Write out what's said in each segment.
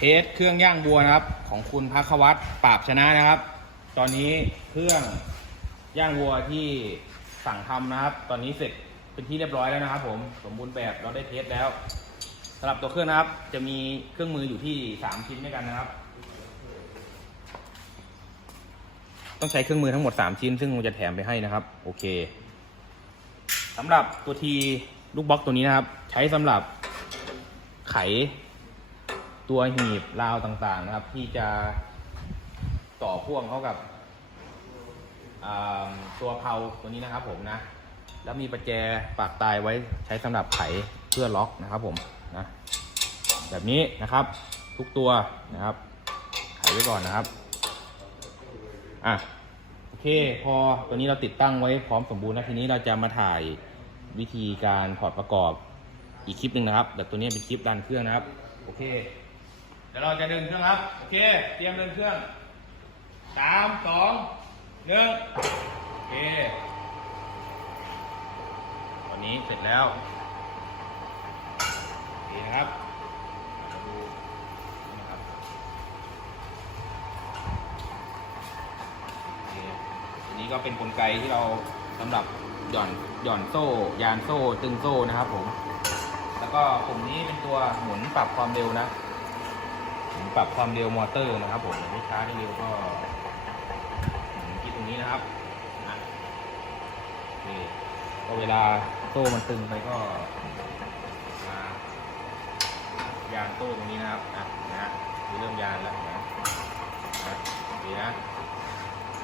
เทสเครื่องย่างบัวนะครับ ของคุณพักวัตรปราบชนะนะครับ ตอนนี้เครื่องย่างวัวที่สั่งทำนะครับ ตอนนี้เสร็จเป็นที่เรียบร้อยแล้วนะครับ ผมสมบูรณ์แบบเราได้เทสแล้วสำหรับตัวเครื่องนะครับ จะมีเครื่องมืออยู่ที่สามชิ้นด้วยกันนะครับ ต้องใช้เครื่องมือทั้งหมด3ชิ้น ซึ่งผมจะแถมไปให้นะครับ โอเคสำหรับตัวทีลูกบล็อกตัวนี้นะครับ ใช้สำหรับไข ตัวหีบราวต่างๆนะครับ ที่จะต่อพ่วงเข้ากับตัวเพลาตัวนี้นะครับผมนะ แล้วมีประแจปากตายไว้ใช้สำหรับไขเพื่อล็อกนะครับผมนะแบบนี้นะครับทุกตัวนะครับไขไว้ก่อนนะครับอะโอเคพอตัวนี้เราติดตั้งไว้พร้อมสมบูรณ์แล้วทีนี้เราจะมาถ่ายวิธีการถอดประกอบอีกคลิปหนึ่งนะครับแบบตัวนี้เป็นคลิปดันเครื่องนะครับ โอเค ดี๋ยวเราจะเดินเครื่องครับ โอเค เตรียมเดินเครื่องสามสองหนึ่งโอเคตอนนี้เสร็จแล้วโอเคนะครับดูนี่นะครับโอเคอันนี้ก็เป็นกลไกที่เราสำหรับหย่อนหย่อนโซ่ ยานโซ่ ตึงโซ่นะครับผม แล้วก็ปุ่มนี้เป็นตัวหมุนปรับความเร็วนะ ปรับความเร็วมอเตอร์นะครับผมไม่ช้าไม่เร็วก็หมุนที่ตรงนี้นะครับโอเคก็เวลาโซ่มันตึงไปก็มายานโซ่ตรงนี้นะครับนะนะฮะเริ่มยานแล้วนะนะดีนะ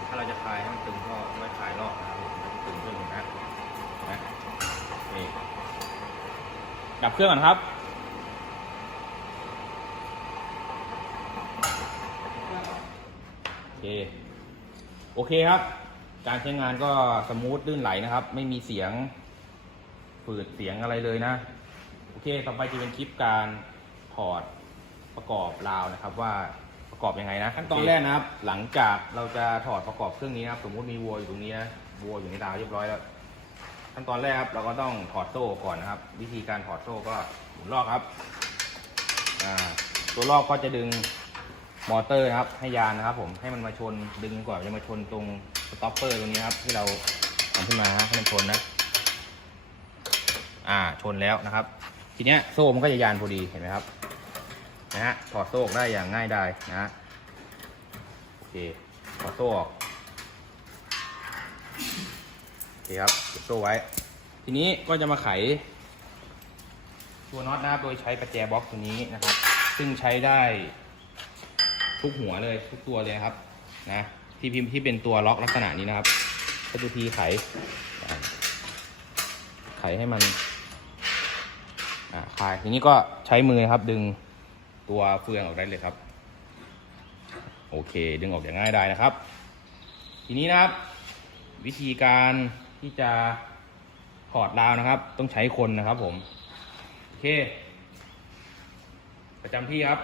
ถ้าเราจะคลายให้มันตึงก็ไม่คลายรอบนะครับมันตึงขึ้นนะนะนี่ดับเครื่องก่อนครับ โอ เคโอเคครับ การใช้งานก็สมูทลื่นไหลนะครับ ไม่มีเสียงฝืดเสียงอะไรเลยนะ โอเค ต่อไปจะเป็นคลิปการถอดประกอบราวนะครับ ว่าประกอบยังไงนะขั้นตอนแรกนะครับ หลังจากเราจะถอดประกอบเครื่องนี้นะครับ สมมุติมีวัวอยู่ตรงนี้นะวัวอยู่ในราวเรียบร้อยแล้วขั้นตอนแรกครับเราก็ต้องถอดโซ่ก่อนนะครับ วิธีการถอดโซ่ก็หมุนลอกครับอ่าตัวลอกก็จะดึง มอเตอร์นะครับให้ยานนะครับ ผมให้มันมาชนดึงก่อนจะมาชนตรงสต็อปเปอร์ตรงนี้ครับ ที่เราทำขึ้นมาฮะให้มันชนนะ อ่าชนแล้วนะครับ ทีเนี้ยโซ่มันก็จะยานพอดีเห็นไหมครับนะฮะถอดโซ่ออกได้อย่างง่ายดายนะฮะโอเคถอดโซ่ออกโอเคครับเก็บโซ่ไว้ ทีนี้ก็จะมาไข ตัวน็อตนะครับโดยใช้ประแจบล็อกตัวนี้นะครับ ซึ่งใช้ได้ ทุกหัวเลยทุกตัวเลยครับนะที่พิมพ์ที่เป็นตัวล็อกลักษณะนี้นะครับก็จะทีไข ไขให้มันคลายทีนี้ก็ใช้มือครับ ดึงตัวเฟืองออกได้เลยครับ โอเค ดึงออกอย่างง่ายได้นะครับ ทีนี้นะครับ วิธีการที่จะถอดราวนะครับ ต้องใช้คนนะครับผม โอเค ประจำที่ครับ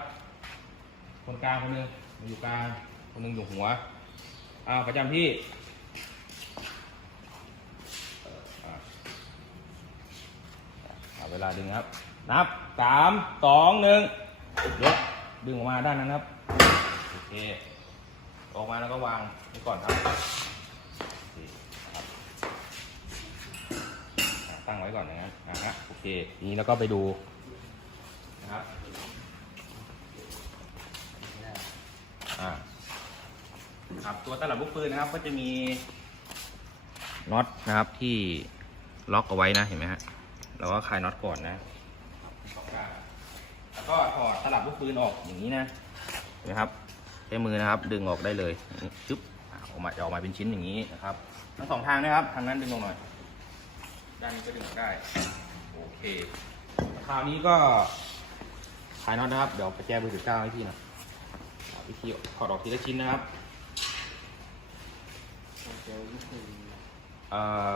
คนกลางคนหนึงมาอยู่กลางคนหนึงอยู่หัวอ้าวประจำที่เอาเวลาดึงครับ นับสามสองหนึ่งยกดึงออกมาด้านนั้นครับ โอเค ออกมาแล้วก็วางไว้ก่อนครับ ตั้งไว้ก่อนนะฮะโอเค นี้แล้วก็ไปดูนะครับอ่า ครับตัวตลับลูกปืนนะครับ ก็จะมีน็อตนะครับที่ล็อกเอาไว้นะเห็นไหมฮะเราก็คลายน็อตก่อนนะสองด้านแล้วก็ถอดตลับลูกปืนออกอย่างนี้นะเห็นไหมครับใช้มือนะครับ ดึงออกได้เลยอย่างนี้จึ๊บอะออกมาจะออกมาเป็นชิ้นอย่างนี้นะครับทั้งสองทางนะครับทางนั้นดึงออกหน่อยด้านนี้ก็ดึงออกได้โอเคคราวนี้ก็คลายน็อตนะครับเดี๋ยวประแจเบอร์สิบเก้าให้พี่หนะวิธีถอดออกทีละชิ้นนะครับ เอ่อ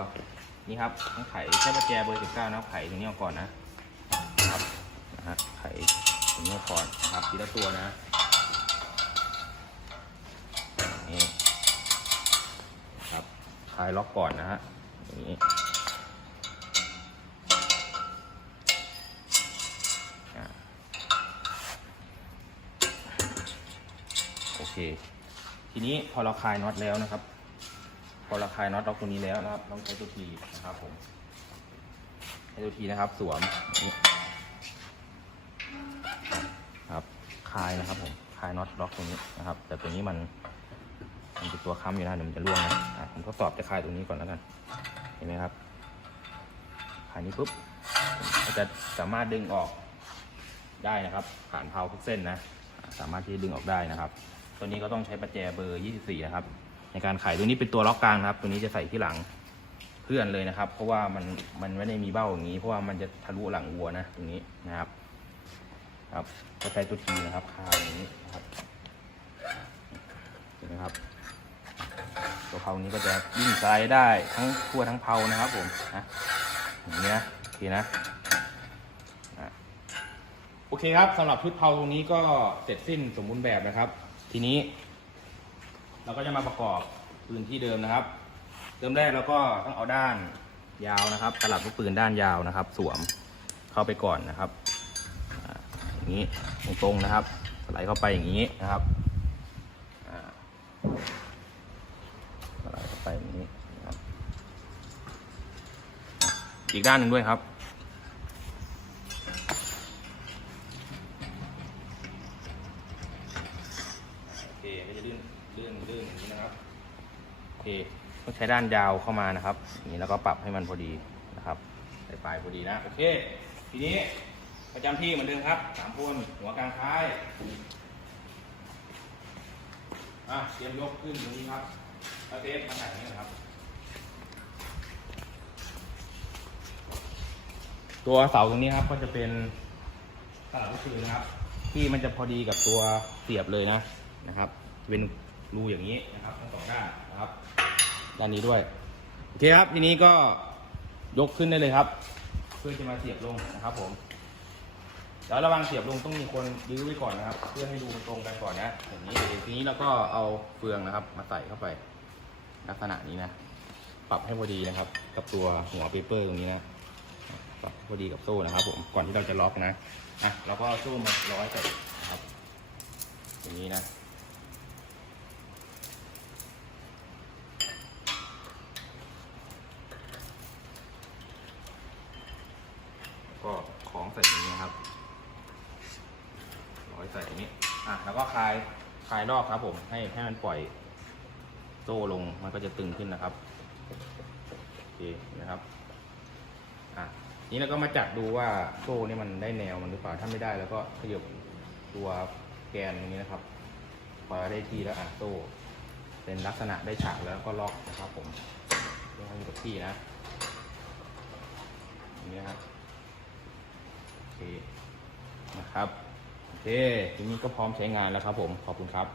นี่ครับต้องไขใช้ประแจเบอร์สิบเก้านะครับไขตรงนี้ออกก่อนนะครับนะฮะไขตรงนี้ออกก่อนนะครับทีละตัวนะนี่ครับคลายล็อกก่อนนะฮะอย่างนี้อ่าเค ทีนี้พอเราคลายน็อตแล้วนะครับ อเราคลายน็อตล็อกตัวนี้แล้วนะครับ ต้องใช้ตัวทีนะครับผมใช้ตัวทีนะครับ สวมครับคลายนะครับผมคลายน็อตล็อกตรงนี้นะครับ แต่ตัวนี้มันมันเป็นตัวค้ำอยู่นะเดี๋ยวมันจะร่วงนะะผมทดสอบจะคลายตรงนี้ก่อนแล้วกัน เห็นไหมครับคลายนี้ปุ๊บก็จะสามารถดึงออกได้นะครับ ผ่านเพาทุกเส้นนะอะสามารถที่จะดึงออกได้นะครับ ตัวนี้ก็ต้องใช้ประแจเบอร์ 24 นะครับ ในการไขตัวนี้เป็นตัวล็อกกลางนะครับ ตัวนี้จะใส่ที่หลังเพื่อนเลยนะครับ เพราะว่ามันมันไม่ได้มีเบ้าอย่างนี้ เพราะว่ามันจะทะลุหลังวัวนะตรงนี้นะครับ ครับก็ใช้ตัวทีนะครับคาอย่างนี้นะครับเห็นไหมครับ ตัวเพานี้ก็จะวิ่งสไลด์ได้ทั้งทั่วทั้งเพานะครับ ผมนะอย่างนี้นะโอเคนะอะโอเคครับสำหรับชุดเพาตรงนี้ก็เสร็จสิ้นสมบูรณ์แบบนะครับ ทีนี้ เราก็จะมาประกอบปืนที่เดิมนะครับเริ่มแรกเราก็ต้องเอาด้านยาวนะครับสลับลูกปืนด้านยาวนะครับ สวมเข้าไปก่อนนะครับอย่างนี้ตรงๆนะครับสไลเข้าไปอย่างนี้นะครับอ่าสไลเข้าไปอย่างนี้นะครับอีกด้านหนึ่งด้วยครับ โอเคก็จะลื่นลื่นลื่นอย่างนี้นะครับ โอ เคต้องใช้ด้านยาวเข้ามานะครับนี้แล้วก็ปรับให้มันพอดีนะครับใส่ปลายพอดีนะโอเค ทีนี้ประจำที่เหมือนเดิมครับสามคนหัวกลางท้ายอะเตรียมยกขึ้นตรงนี้ครับแล้วเทปมาใส่นี่นะครับ ตัวเสาตรงนี้ครับก็จะเป็นสลับลูกปืนนะครับ ที่มันจะพอดีกับตัวเสียบเลยนะนะครับ เป็น รูอย่างนี้นะครับทั้งสองด้านนะครับ ด้านนี้ด้วย โอเคครับ ทีนี้ก็ยกขึ้นได้เลยครับ เพื่อจะมาเสียบลงนะครับผมแล้วระหวังเสียบลงต้องมีคนยื้อไว้ก่อนนะครับ เพื่อให้ดูมันตรงกันก่อนนะอย่างนี้ทีนี้เราก็เอาเฟืองนะครับ มาใส่เข้าไป ลักษณะนี้นะ ปรับให้พอดีนะครับ กับตัวหัวเปเปอร์ตรงนี้นะปรับพอดีกับโซ่นะครับ ผมก่อนที่เราจะล็อกนะอะเราก็เอาโซ่มาร้อยใส่นะครับ อย่างนี้นะ ก็ของใส่อย่างนี้นะครับ ร้อยใส่อย่างนี้ อะ แล้วก็คลาย คลายรอบครับ ผมให้ให้มันปล่อยโซ่ลงมันก็จะตึงขึ้นนะครับโอเคนะครับอะนี้เราก็มาจัดดูว่าโซ่นี่มันได้แนวมันหรือเปล่าถ้าไม่ได้แล้วก็ขยบตัวแกนตรงนี้นะครับพอได้ที่แล้วอะโซ่ เป็นลักษณะได้ฉากแล้วก็ล็อกนะครับ ผมเพื่อให้อยู่กับที่นะอย่างนี้ครับโอเคนะครับ เคทีนี้ก็พร้อมใช้งานแล้วครับผม ขอบคุณครับ